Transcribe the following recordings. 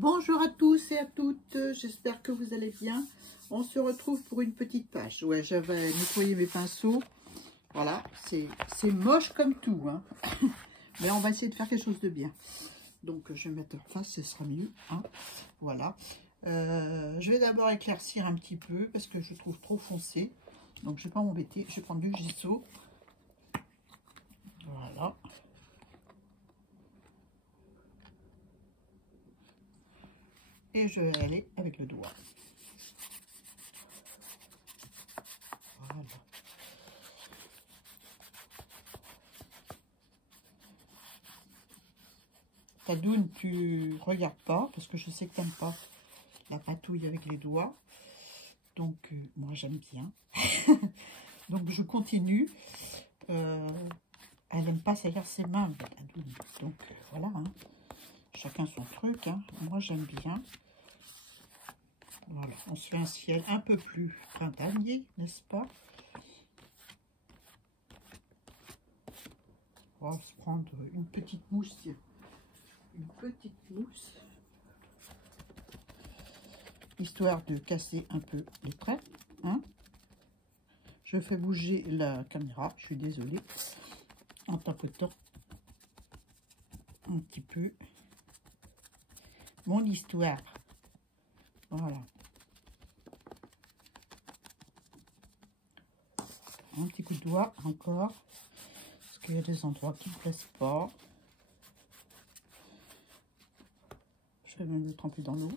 Bonjour à tous et à toutes, j'espère que vous allez bien. On se retrouve pour une petite tâche. Ouais, j'avais nettoyé mes pinceaux. Voilà, c'est moche comme tout, hein. Mais on va essayer de faire quelque chose de bien. Donc, je vais mettre en face, ce sera mieux, hein. Voilà. Je vais d'abord éclaircir un petit peu parce que je trouve trop foncé. Donc, je ne vais pas m'embêter. Je vais prendre du gesso. Voilà. Et je vais aller avec le doigt. Voilà. Tadoune, tu regardes pas, parce que je sais que tu n'aimes pas la patouille avec les doigts. Donc, moi, j'aime bien. Donc, je continue. Elle n'aime pas salir ses mains, Tadoune. Donc, voilà. Hein. Chacun son truc. Hein. Moi, j'aime bien. Voilà. On se fait un ciel un peu plus printanier, n'est-ce pas? On va se prendre une petite mousse. Une petite mousse. Histoire de casser un peu les traits. Hein. Je fais bouger la caméra, je suis désolée, en tapotant un petit peu mon histoire. Voilà. Un petit coup de doigt encore, parce qu'il y a des endroits qui ne plaisent pas. Je vais même le tremper dans l'eau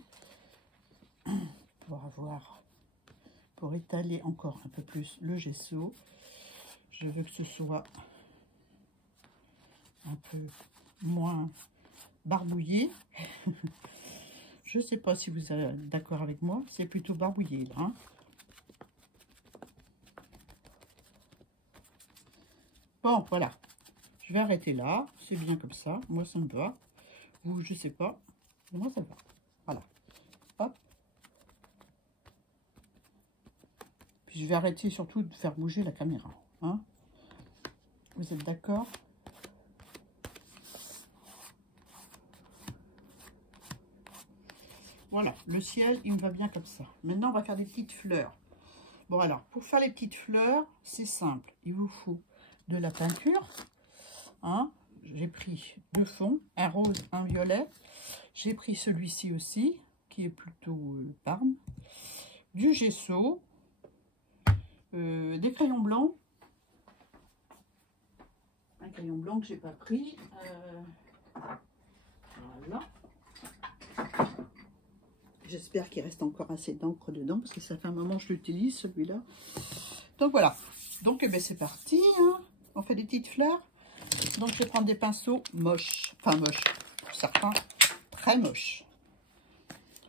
pour étaler encore un peu plus le gesso. Je veux que ce soit un peu moins barbouillé. Je ne sais pas si vous êtes d'accord avec moi, c'est plutôt barbouillé là. Hein. Bon, voilà. Je vais arrêter là. C'est bien comme ça. Moi, ça me va. Vous, je sais pas. Moi, ça va. Voilà. Hop. Puis, je vais arrêter surtout de faire bouger la caméra. Hein. Vous êtes d'accord? Voilà. Le ciel, il me va bien comme ça. Maintenant, on va faire des petites fleurs. Bon, alors, pour faire les petites fleurs, c'est simple. Il vous faut de la peinture. Hein. J'ai pris deux fonds, un rose, un violet. J'ai pris celui-ci aussi, qui est plutôt Parme. Du gesso. Des crayons blancs. Un crayon blanc que j'ai pas pris. Voilà. J'espère qu'il reste encore assez d'encre dedans, parce que ça fait un moment que je l'utilise, celui-là. Donc voilà. Donc eh ben, c'est parti. Hein. On fait des petites fleurs. Donc je vais prendre des pinceaux moches. Enfin moches. Pour certains, très moches.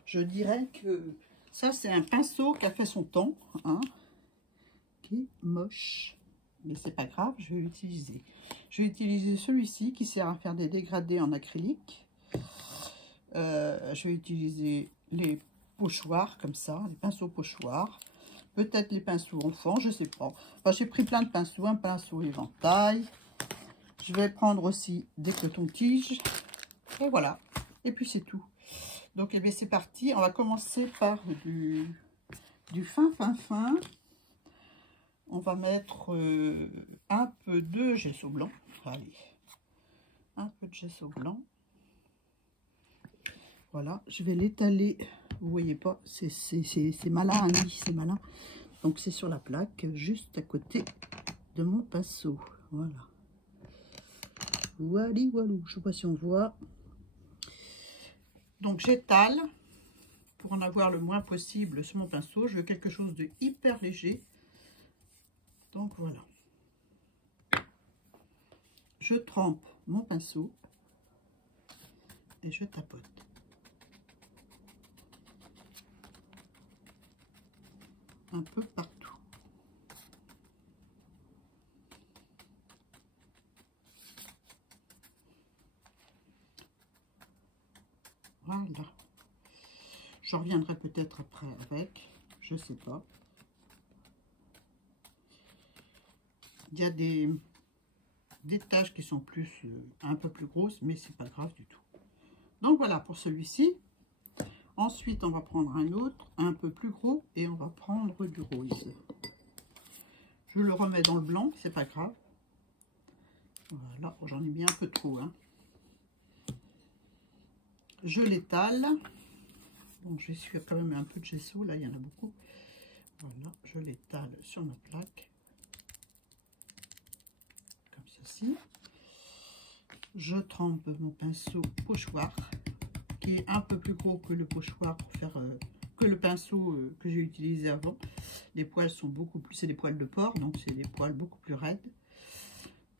Je dirais que ça, c'est un pinceau qui a fait son temps. Hein, qui est moche. Mais c'est pas grave, je vais l'utiliser. Je vais utiliser celui-ci qui sert à faire des dégradés en acrylique. Je vais utiliser les pochoirs comme ça, les pinceaux pochoirs. Peut-être les pinceaux enfants, je sais pas. Enfin, j'ai pris plein de pinceaux, un pinceau éventail. Je vais prendre aussi des cotons-tiges. Et voilà. Et puis c'est tout. Donc eh bien c'est parti. On va commencer par du fin. On va mettre un peu de gesso blanc. Allez. Un peu de gesso blanc. Voilà. Je vais l'étaler. Vous voyez pas. C'est malin, hein, c'est malin. Donc c'est sur la plaque, juste à côté de mon pinceau. Voilà. Wally walou. Je ne sais pas si on voit. Donc j'étale pour en avoir le moins possible sur mon pinceau. Je veux quelque chose de hyper léger. Donc voilà. Je trempe mon pinceau et je tapote. Un peu partout. Voilà. Je reviendrai peut-être après avec, je sais pas. Il y a des taches qui sont plus un peu plus grosses, mais c'est pas grave du tout. Donc voilà pour celui-ci. Ensuite, on va prendre un autre, un peu plus gros, et on va prendre du rose. Je le remets dans le blanc, c'est pas grave. Voilà, j'en ai mis un peu trop. Hein. Je l'étale. Bon, j'essuie quand même un peu de gesso, là, il y en a beaucoup. Voilà, je l'étale sur ma plaque. Comme ceci. Je trempe mon pinceau pochoir, qui est un peu plus gros que le pochoir pour faire que le pinceau que j'ai utilisé avant. Les poils sont beaucoup plus, c'est des poils de porc, donc c'est des poils beaucoup plus raides.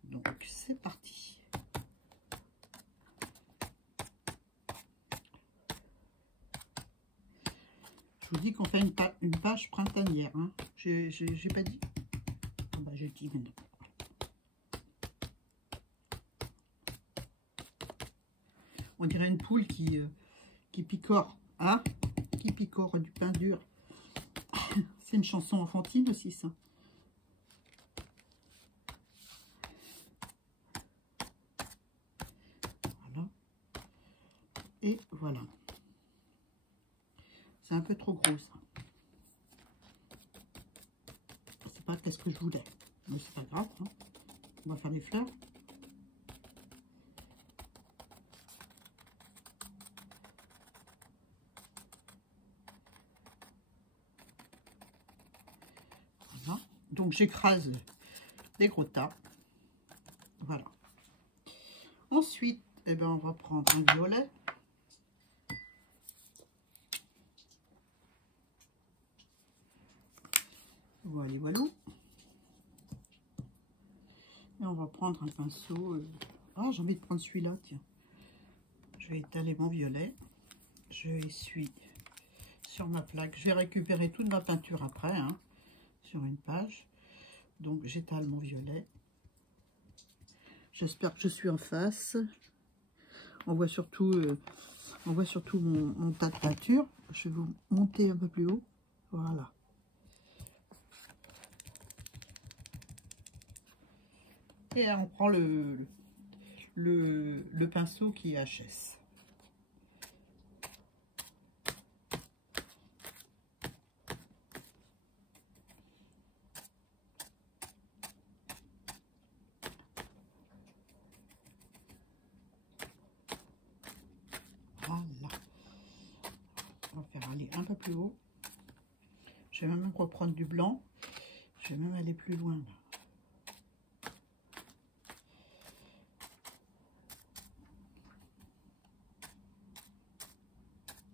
Donc c'est parti. Je vous dis qu'on fait une page printanière. Hein. J'ai pas dit. Ah bah, j'ai dit maintenant. On dirait une poule qui picore, hein, qui picore du pain dur. C'est une chanson enfantine aussi, ça. Voilà. Et voilà. C'est un peu trop gros, ça. Je sais pas qu'est-ce que je voulais. Mais c'est pas grave, hein. On va faire les fleurs. Voilà. Donc j'écrase les gros tas. Voilà. Ensuite, eh ben, on va prendre un violet. Voilà, voilà. Et on va prendre un pinceau. Ah, j'ai envie de prendre celui-là, tiens. Je vais étaler mon violet. Je essuie sur ma plaque. Je vais récupérer toute ma peinture après, hein, sur une page. Donc, j'étale mon violet. J'espère que je suis en face. On voit surtout, mon tas de peinture. Je vais vous monter un peu plus haut. Voilà. Et on prend le pinceau qui est HS. Voilà. On va faire aller un peu plus haut. Je vais même reprendre du blanc. Je vais même aller plus loin. Là.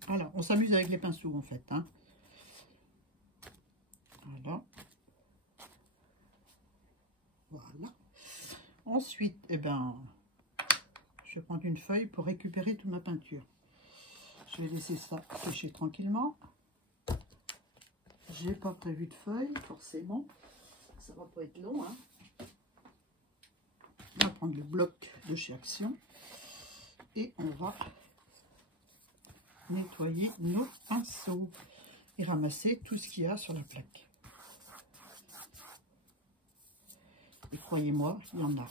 Voilà, on s'amuse avec les pinceaux en fait. Hein. Voilà. Voilà. Ensuite, eh ben, je vais prendre une feuille pour récupérer toute ma peinture. Je vais laisser ça sécher tranquillement. J'ai pas prévu de feuille, forcément. Ça va pas être long. Hein. On va prendre le bloc de chez Action et on va nettoyer nos pinceaux et ramasser tout ce qu'il y a sur la plaque. Et croyez-moi, il y en a.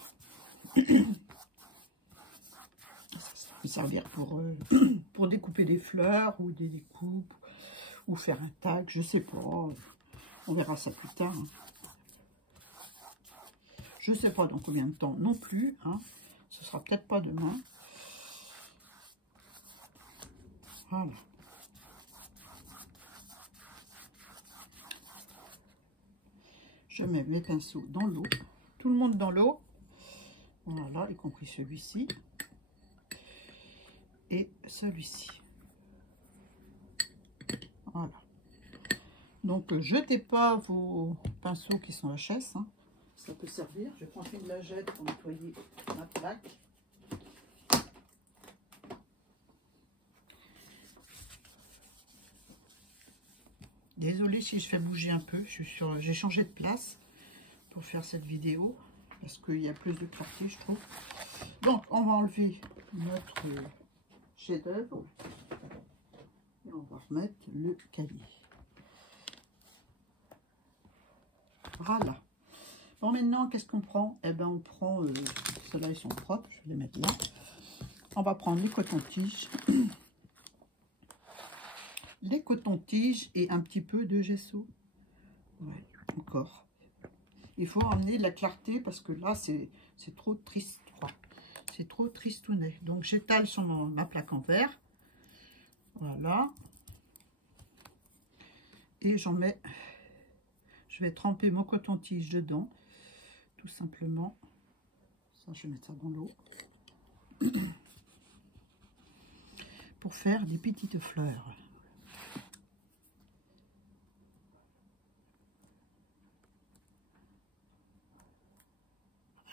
Ça peut servir pour découper des fleurs ou des découpes ou faire un tag, je sais pas. On verra ça plus tard. Hein. Je sais pas dans combien de temps non plus. Hein. Ce sera peut-être pas demain. Voilà. Je mets mes pinceaux dans l'eau. Tout le monde dans l'eau. Voilà, y compris celui-ci. Et celui-ci. Voilà. Donc, jetez pas vos pinceaux qui sont HS. Hein. Ça peut servir. Je prends une lingette pour nettoyer ma plaque. Désolée si je fais bouger un peu, j'ai changé de place pour faire cette vidéo parce qu'il y a plus de clarté, je trouve. Donc, on va enlever notre chef-d'œuvre et on va remettre le cahier. Voilà. Bon, maintenant, qu'est-ce qu'on prend? Eh bien, on prend, ceux-là, ils sont propres, je vais les mettre là. On va prendre les cotons-tiges. les cotons-tiges et un petit peu de gesso. Ouais, encore. Il faut emmener de la clarté parce que là, c'est trop triste. C'est trop tristounet. Donc, j'étale sur ma plaque en verre. Voilà. Et j'en mets... Je vais tremper mon coton-tige dedans. Tout simplement. Ça, je vais mettre ça dans l'eau. Pour faire des petites fleurs.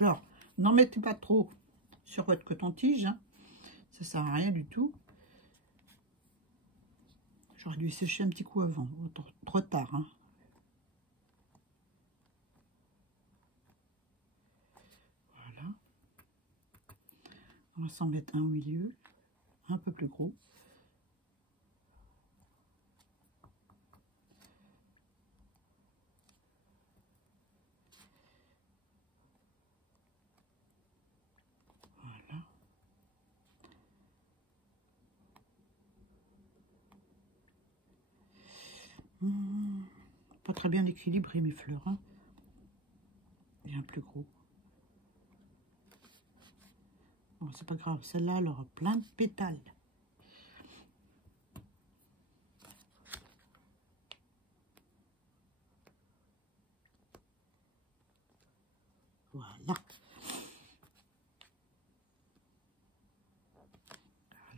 Alors, n'en mettez pas trop sur votre coton-tige, hein. Ça sert à rien du tout. J'aurais dû sécher un petit coup avant, trop tard, hein. Voilà. On va s'en mettre un au milieu, un peu plus gros. Voilà. Pas très bien équilibré mes fleurs, hein. Et un plus gros. Bon, c'est pas grave, celle-là, elle aura plein de pétales. Voilà.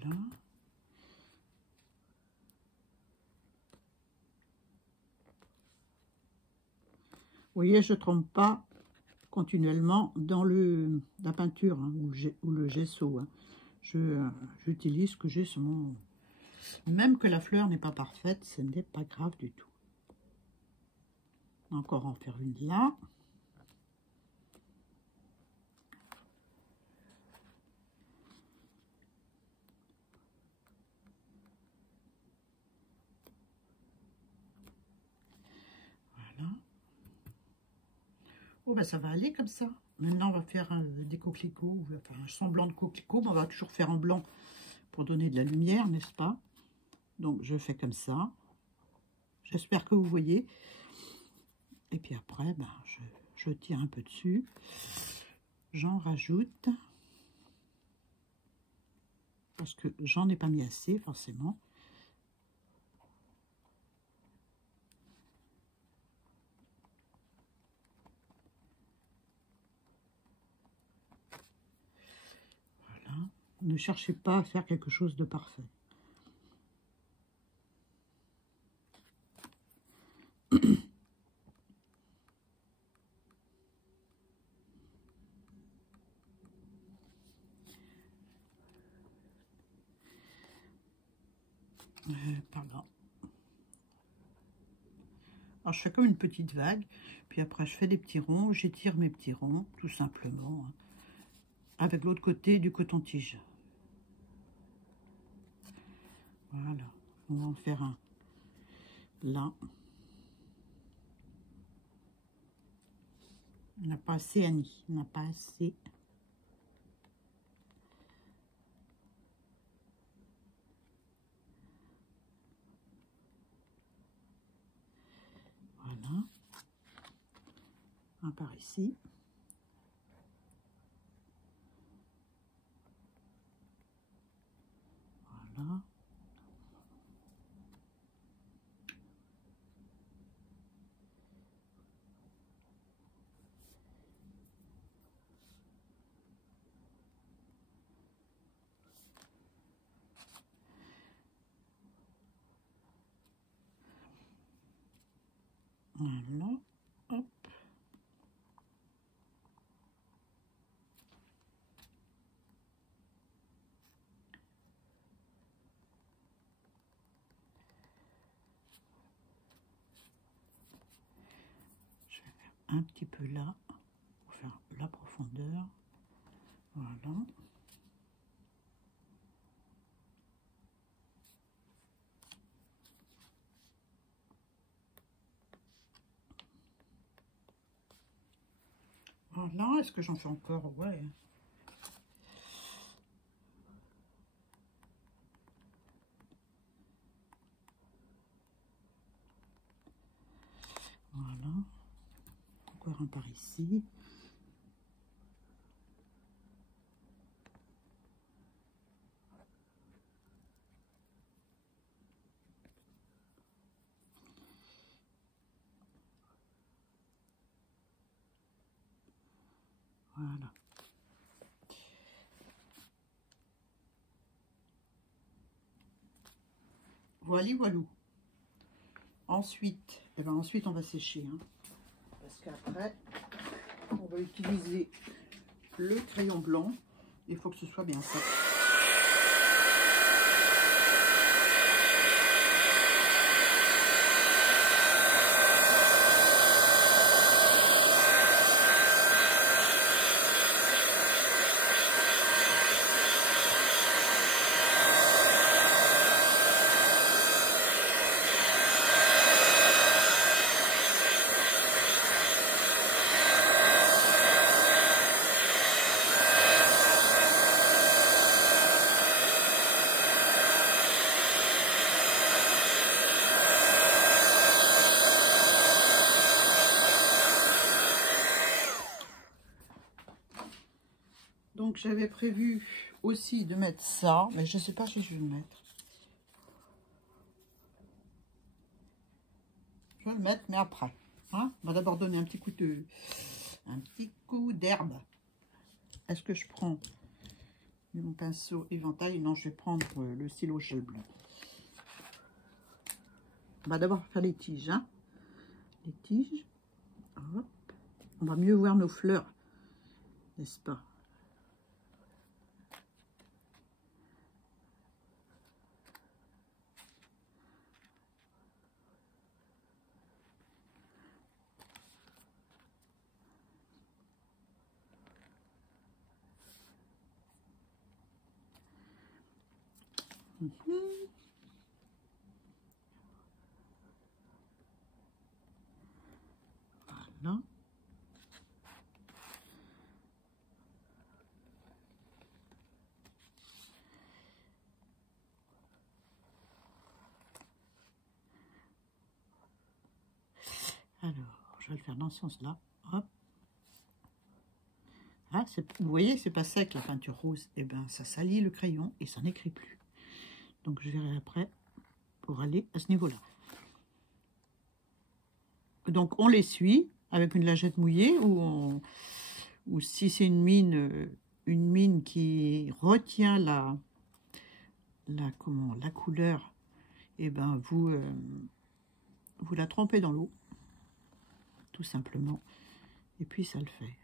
Voilà. Vous voyez, je ne trempe pas continuellement dans la peinture, hein, ou le gesso, hein. J'utilise ce que j'ai sur mon... Même que la fleur n'est pas parfaite, ce n'est pas grave du tout. Encore en faire une là. Voilà. Oh, ben ça va aller comme ça. Maintenant, on va faire des coquelicots, enfin un semblant de coquelicot, mais on va toujours faire en blanc pour donner de la lumière, n'est-ce pas? Donc, je fais comme ça. J'espère que vous voyez. Et puis après, ben, je tire un peu dessus. J'en rajoute. Parce que j'en ai pas mis assez, forcément. Voilà. Ne cherchez pas à faire quelque chose de parfait. Pardon. Alors, je fais comme une petite vague, puis après, je fais des petits ronds, j'étire mes petits ronds, tout simplement, hein, avec l'autre côté du coton-tige. Voilà, on va en faire un là. On n'a pas assez, Annie, on n'a pas assez. Voilà. Un par ici. Voilà. Voilà. Hop. Je vais faire un petit peu là pour faire la profondeur. Voilà. Voilà, est-ce que j'en fais encore? Ouais. un par ici. Voilà. Voilà, voilà. Ensuite, ensuite on va sécher. Hein, parce qu'après, on va utiliser le crayon blanc. Il faut que ce soit bien sec. Donc j'avais prévu aussi de mettre ça, mais je ne sais pas si je vais le mettre. Je vais le mettre, mais après. Hein, on va d'abord donner un petit coup d'herbe. Est-ce que je prends mon pinceau éventail? Non, je vais prendre le stylo gel bleu. On va d'abord faire les tiges. Hein. Les tiges. Hop. On va mieux voir nos fleurs, n'est-ce pas? Voilà. Alors, je vais le faire dans ce sens-là. Hop. Ah, vous voyez, c'est pas sec la peinture rose. Et bien, ça salit le crayon et ça n'écrit plus. Donc, je verrai après pour aller à ce niveau-là. Donc, on l'essuie avec une lingette mouillée ou si c'est une mine qui retient la couleur, et ben vous la trempez dans l'eau, tout simplement. Et puis, ça le fait.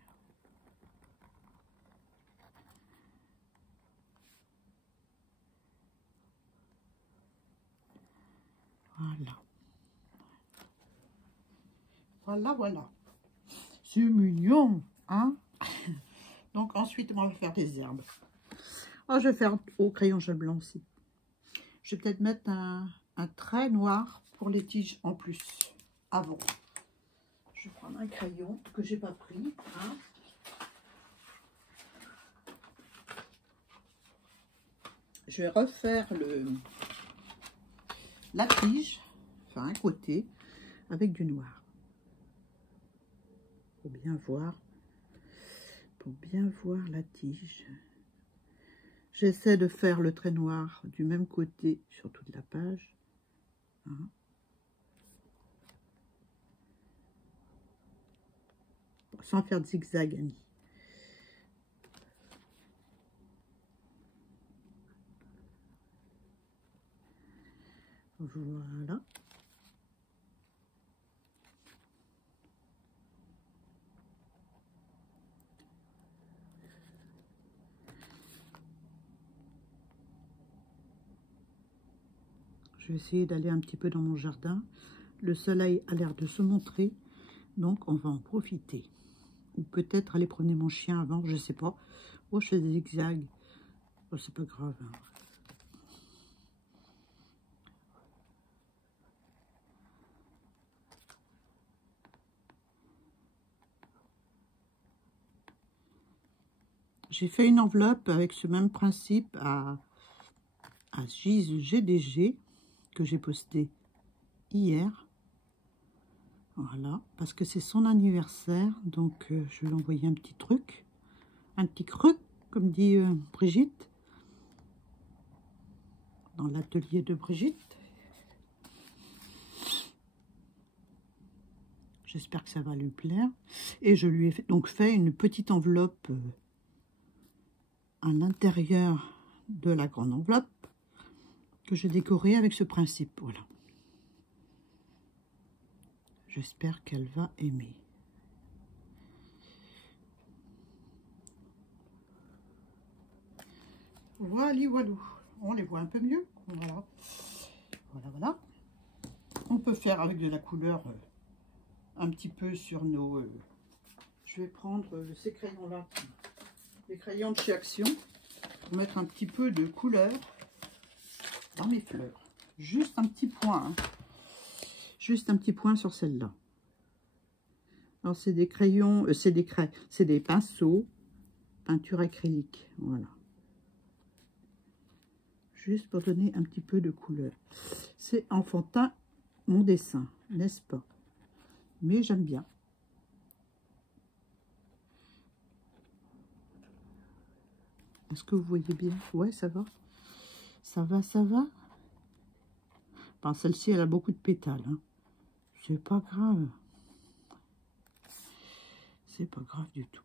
Voilà. Voilà, voilà. C'est mignon, hein? Donc, ensuite, on va faire des herbes. Oh, je vais faire au crayon gel blanc aussi. Je vais peut-être mettre un trait noir pour les tiges en plus, avant. Je vais prendre un crayon que j'ai pas pris, hein? Je vais refaire la tige, enfin un côté, avec du noir. Pour bien voir la tige. J'essaie de faire le trait noir du même côté sur toute la page. Hein. Sans faire de zigzag, Annie. Voilà. Je vais essayer d'aller un petit peu dans mon jardin. Le soleil a l'air de se montrer, donc on va en profiter. Ou peut-être aller promener mon chien avant, je sais pas. Oh, je fais des zigzags. Oh, c'est pas grave. Hein. J'ai fait une enveloppe avec ce même principe à Gise GDG que j'ai posté hier. Voilà, parce que c'est son anniversaire, donc je vais lui envoyer un petit truc. Un petit creux, comme dit Brigitte. Dans l'atelier de Brigitte. J'espère que ça va lui plaire. Et je lui ai donc fait une petite enveloppe à l'intérieur de la grande enveloppe que j'ai décorée avec ce principe. Voilà. J'espère qu'elle va aimer. Voilà, voilà. On les voit un peu mieux. Voilà. Voilà, voilà. On peut faire avec de la couleur un petit peu sur nos... je vais prendre ces crayons-là, les crayons de chez Action, pour mettre un petit peu de couleur dans mes fleurs. Juste un petit point. Hein. Juste un petit point sur celle-là. Alors, c'est des crayons, c'est des pinceaux, peinture acrylique. Voilà. Juste pour donner un petit peu de couleur. C'est enfantin, mon dessin, n'est-ce pas? Mais j'aime bien. Est-ce que vous voyez bien? Ouais, ça va. Ça va, ça va. Enfin, celle-ci, elle a beaucoup de pétales. Hein. C'est pas grave. C'est pas grave du tout.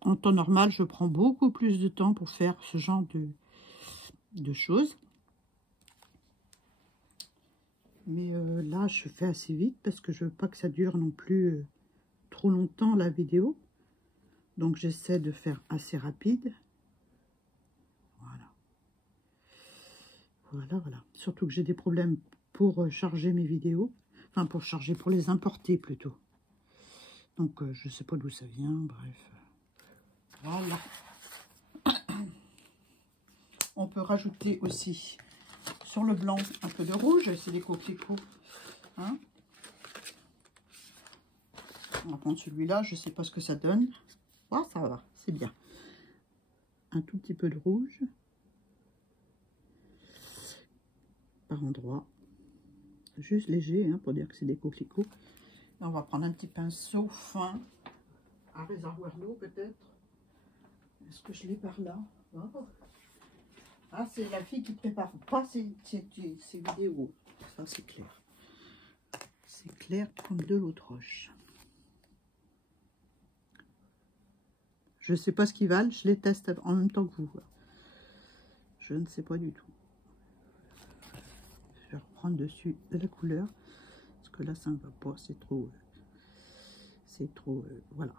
En temps normal, je prends beaucoup plus de temps pour faire ce genre de choses. Mais là, je fais assez vite parce que je veux pas que ça dure non plus trop longtemps la vidéo. Donc, j'essaie de faire assez rapide. Voilà. Voilà, voilà. Surtout que j'ai des problèmes pour charger mes vidéos. Enfin, pour les importer plutôt. Donc, je sais pas d'où ça vient, bref. Voilà. On peut rajouter aussi sur le blanc un peu de rouge. C'est des coquelicots. Hein, on va prendre celui-là. Je sais pas ce que ça donne. Ah, ça va, c'est bien. Un tout petit peu de rouge. Par endroit. Juste léger, hein, pour dire que c'est des coquelicots. Là, on va prendre un petit pinceau fin. Un réservoir d'eau, peut-être. Est-ce que je l'ai par là? Oh. Ah, c'est la fille qui prépare pas ses vidéos. Ça, c'est clair. C'est clair comme de l'eau de roche. Je ne sais pas ce qu'ils valent. Je les teste en même temps que vous. Je ne sais pas du tout. Je vais reprendre dessus de la couleur. Parce que là, ça ne va pas. C'est trop... voilà.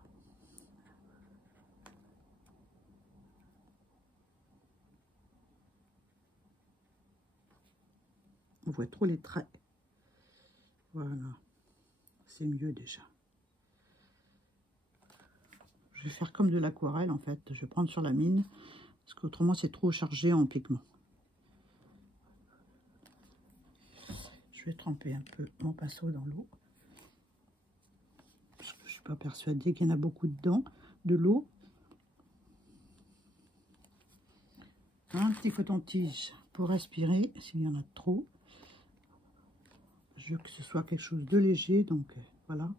On voit trop les traits. Voilà. C'est mieux déjà. Je vais faire comme de l'aquarelle en fait. Je vais prendre sur la mine. Parce qu'autrement c'est trop chargé en pigment. Je vais tremper un peu mon pinceau dans l'eau. Parce que je ne suis pas persuadée qu'il y en a beaucoup dedans. De l'eau. Un petit coton-tige pour respirer s'il y en a trop. Je veux que ce soit quelque chose de léger. Donc voilà.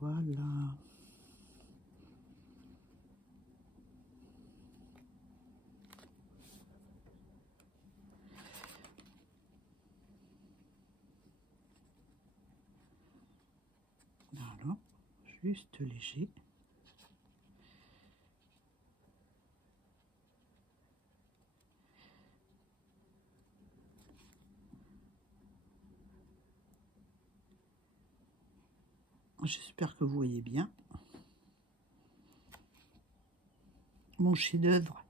Voilà. Voilà. Juste léger. J'espère que vous voyez bien. Mon chef-d'œuvre.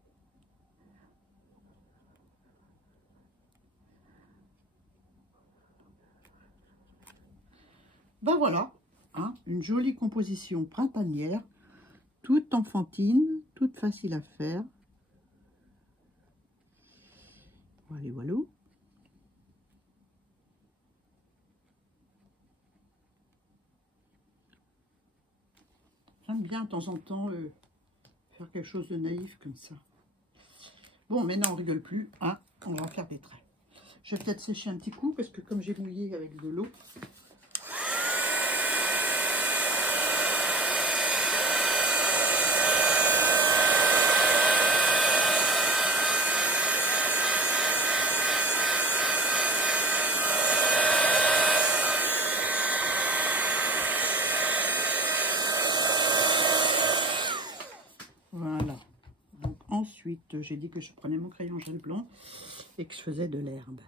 Ben voilà, hein, une jolie composition printanière, toute enfantine, toute facile à faire. Voilà, voilà. J'aime bien de temps en temps faire quelque chose de naïf comme ça. Bon, maintenant on rigole plus, hein, on va faire des traits. Je vais peut-être sécher un petit coup parce que comme j'ai mouillé avec de l'eau. Voilà. Donc ensuite, j'ai dit que je prenais mon crayon gel blanc et que je faisais de l'herbe.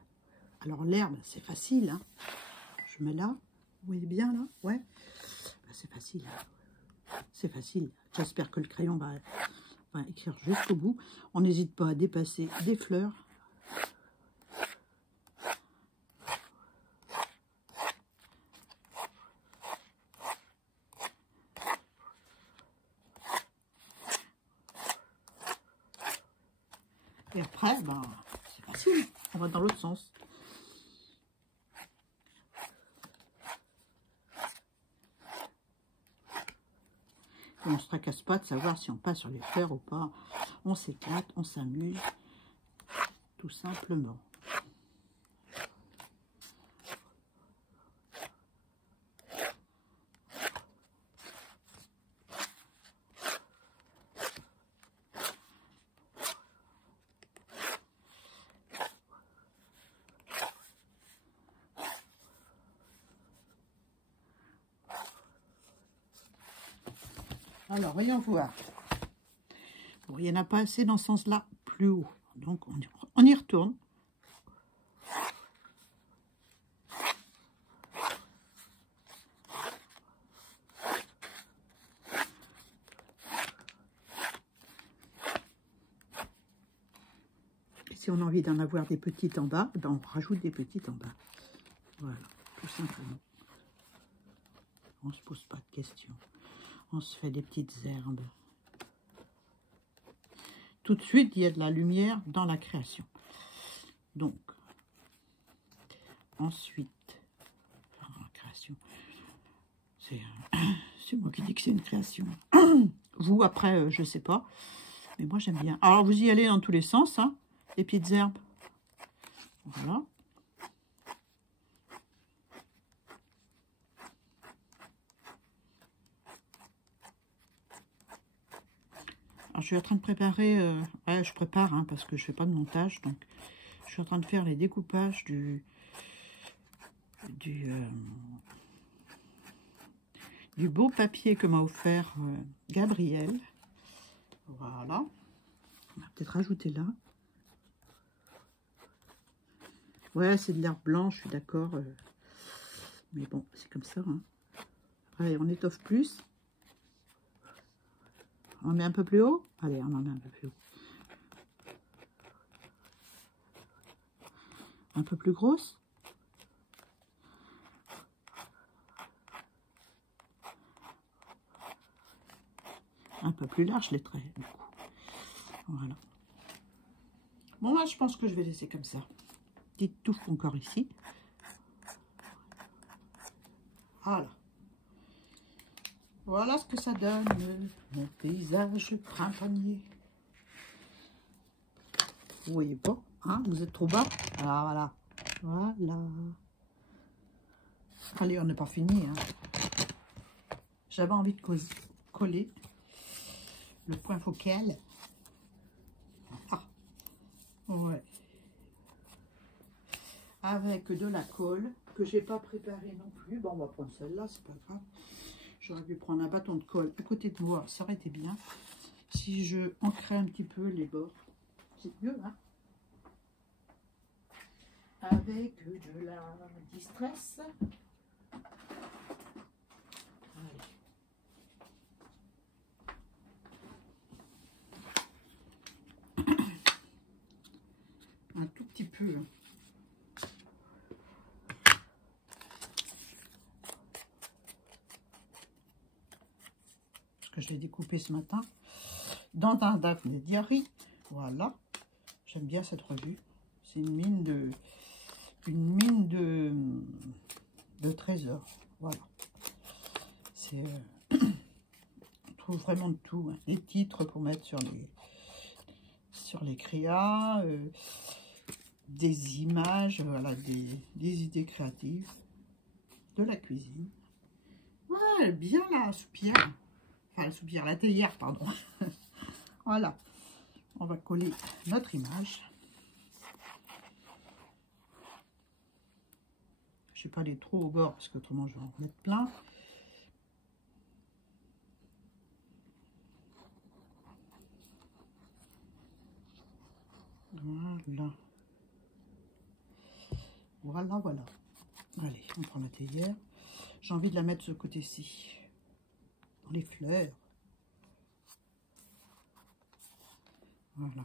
Alors l'herbe, c'est facile, hein. Je mets là, vous voyez bien là, ouais. Ben, c'est facile, c'est facile. J'espère que le crayon va écrire jusqu'au bout. On n'hésite pas à dépasser des fleurs. Et après, ben, c'est facile, on va dans l'autre sens. Et on ne se tracasse pas de savoir si on passe sur les fleurs ou pas. On s'éclate, on s'amuse, tout simplement. Alors, voyons voir. Bon, il n'y en a pas assez dans ce sens-là, plus haut. Donc, on y retourne. Et si on a envie d'en avoir des petites en bas, ben on rajoute des petites en bas. Voilà, tout simplement. On ne se pose pas de questions. On se fait des petites herbes. Tout de suite, il y a de la lumière dans la création. Donc, ensuite, la création, c'est moi qui dis que c'est une création. Vous, après, je sais pas. Mais moi, j'aime bien. Alors, vous y allez dans tous les sens, hein, les petites herbes. Voilà. Alors, je suis en train de préparer, je prépare, hein, parce que je fais pas de montage, donc je suis en train de faire les découpages du beau papier que m'a offert Gabriel. Voilà. On va peut-être rajouter là. Ouais, c'est de l'herbe blanche, je suis d'accord. Mais bon, c'est comme ça. Hein. Allez, on étoffe plus. On met un peu plus haut. Allez, on en met un peu plus haut. Un peu plus grosse. Un peu plus large les traits, du coup. Voilà. Bon, là, je pense que je vais laisser comme ça. Petite touffe encore ici. Voilà. Voilà ce que ça donne, mon paysage printanier. Vous voyez pas, hein? Vous êtes trop bas. Alors voilà. Voilà. Allez, on n'est pas fini. Hein. J'avais envie de coller le point focal. Ah. Ouais. Avec de la colle que j'ai pas préparée non plus. Bon, on va prendre celle-là, c'est pas grave. J'aurais pu prendre un bâton de colle à côté de moi, ça aurait été bien. Si je ancrais un petit peu les bords, c'est mieux, hein. Avec de la distress. Un tout petit peu. Que je l'ai découpé ce matin dans un Daphné Diary. Voilà, j'aime bien cette revue. C'est une mine de trésors. Voilà, c'est trouve vraiment de tout, hein. Des titres pour mettre sur les créas, des images, voilà, des idées créatives, de la cuisine. Ouais, bien la soupière, enfin la soupière, la théière, pardon. Voilà, on va coller notre image. Je ne vais pas aller trop au bord parce qu'autrement je vais en mettre plein. Voilà. Voilà, voilà. Allez, on prend la théière. J'ai envie de la mettre de ce côté-ci, dans les fleurs. Voilà.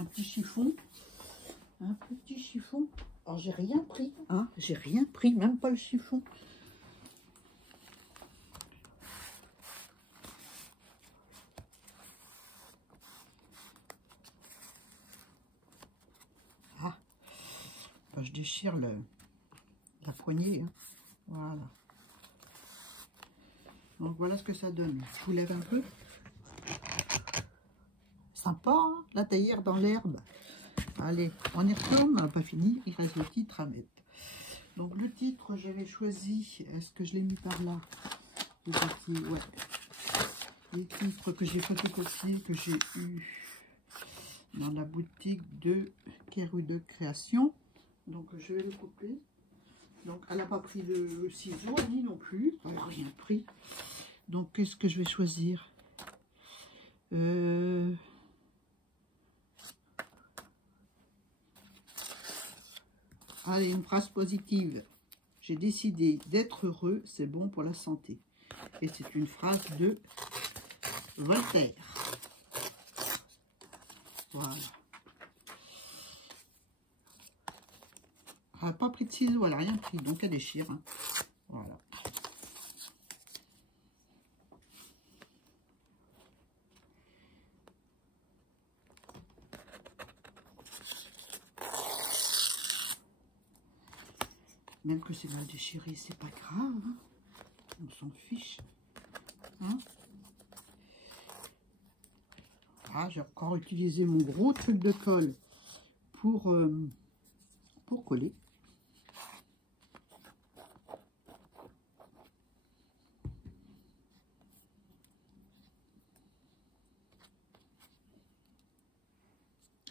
Un petit chiffon. Un petit chiffon. Alors, j'ai rien pris, hein. J'ai rien pris, même pas le chiffon. Ah, ben, je déchire la poignée, hein. Voilà. Donc, voilà ce que ça donne. Je vous lève un peu. Sympa, hein, la théière dans l'herbe. Allez, on y retourne, on n'a pas fini, il reste le titre à mettre. Donc le titre, j'avais choisi, est-ce que je l'ai mis par là? Les papiers, ouais. Les titres que j'ai photocopiés, que j'ai eu dans la boutique de Keru de Création. Donc je vais le couper. Donc elle n'a pas pris le ciseau, ni non plus, elle n'a rien pris. Donc qu'est-ce que je vais choisir? Allez, une phrase positive. J'ai décidé d'être heureux, c'est bon pour la santé. Et c'est une phrase de Voltaire. Voilà. Elle n'a pas pris de ciseaux, elle n'a rien pris, donc elle déchire. Hein. Voilà. Même que c'est mal déchiré, c'est pas grave. Hein. On s'en fiche. Hein. Ah, j'ai encore utilisé mon gros truc de colle pour coller.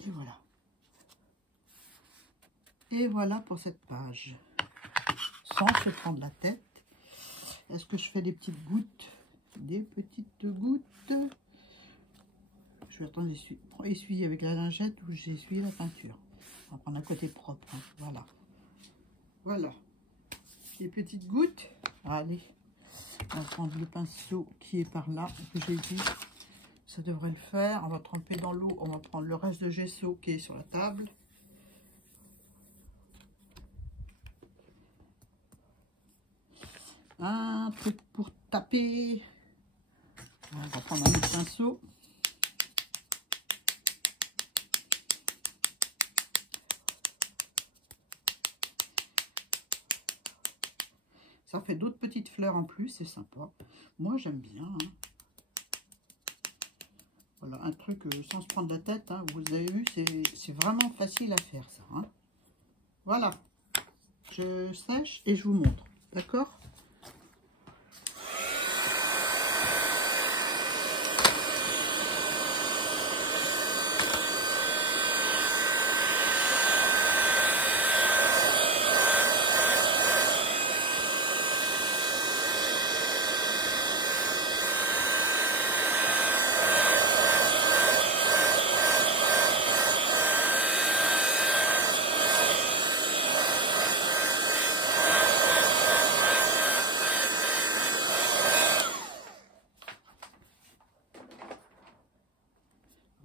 Et voilà. Et voilà pour cette page. Sans se prendre la tête. Est-ce que je fais des petites gouttes? Des petites gouttes. Je vais attendre essuyer avec la lingette où j'ai essuyé la peinture. On va prendre un côté propre. Hein. Voilà. Voilà. Les petites gouttes. Allez. On va prendre le pinceau qui est par là, que j'ai vu. Ça devrait le faire. On va tremper dans l'eau. On va prendre le reste de gesso qui est sur la table. Un truc pour taper. On va prendre un autre pinceau. Ça fait d'autres petites fleurs en plus, c'est sympa. Moi, j'aime bien. Hein. Voilà, un truc sans se prendre la tête. Hein. Vous avez vu, c'est vraiment facile à faire, ça. Hein. Voilà. Je sèche et je vous montre. D'accord ?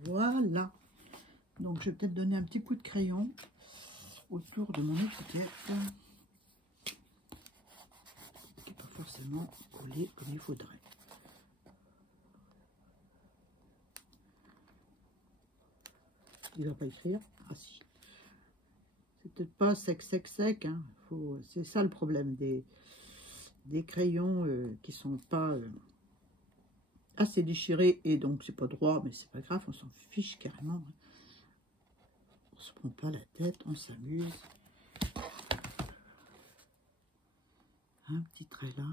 Voilà. Donc, je vais peut-être donner un petit coup de crayon autour de mon étiquette. Qui n'est pas forcément collé comme il faudrait. Il ne va pas écrire. Ah si. C'est peut-être pas sec, sec, sec. Hein. C'est ça le problème des crayons qui sont pas assez déchiré et donc c'est pas droit, mais c'est pas grave, on s'en fiche carrément. On se prend pas la tête, on s'amuse. Un petit trait là.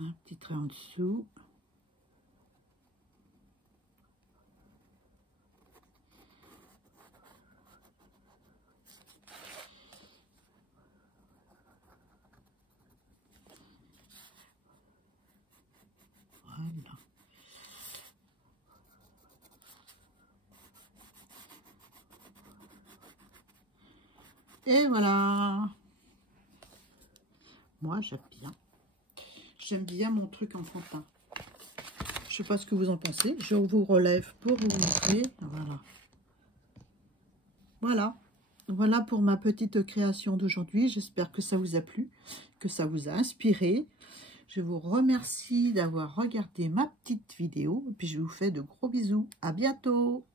Un petit trait en dessous. Voilà. Et voilà. Moi, j'aime bien. J'aime bien mon truc en pantin. Je sais pas ce que vous en pensez. Je vous relève pour vous montrer. Voilà. Voilà. Voilà pour ma petite création d'aujourd'hui. J'espère que ça vous a plu, que ça vous a inspiré. Je vous remercie d'avoir regardé ma petite vidéo. Et puis, je vous fais de gros bisous. À bientôt.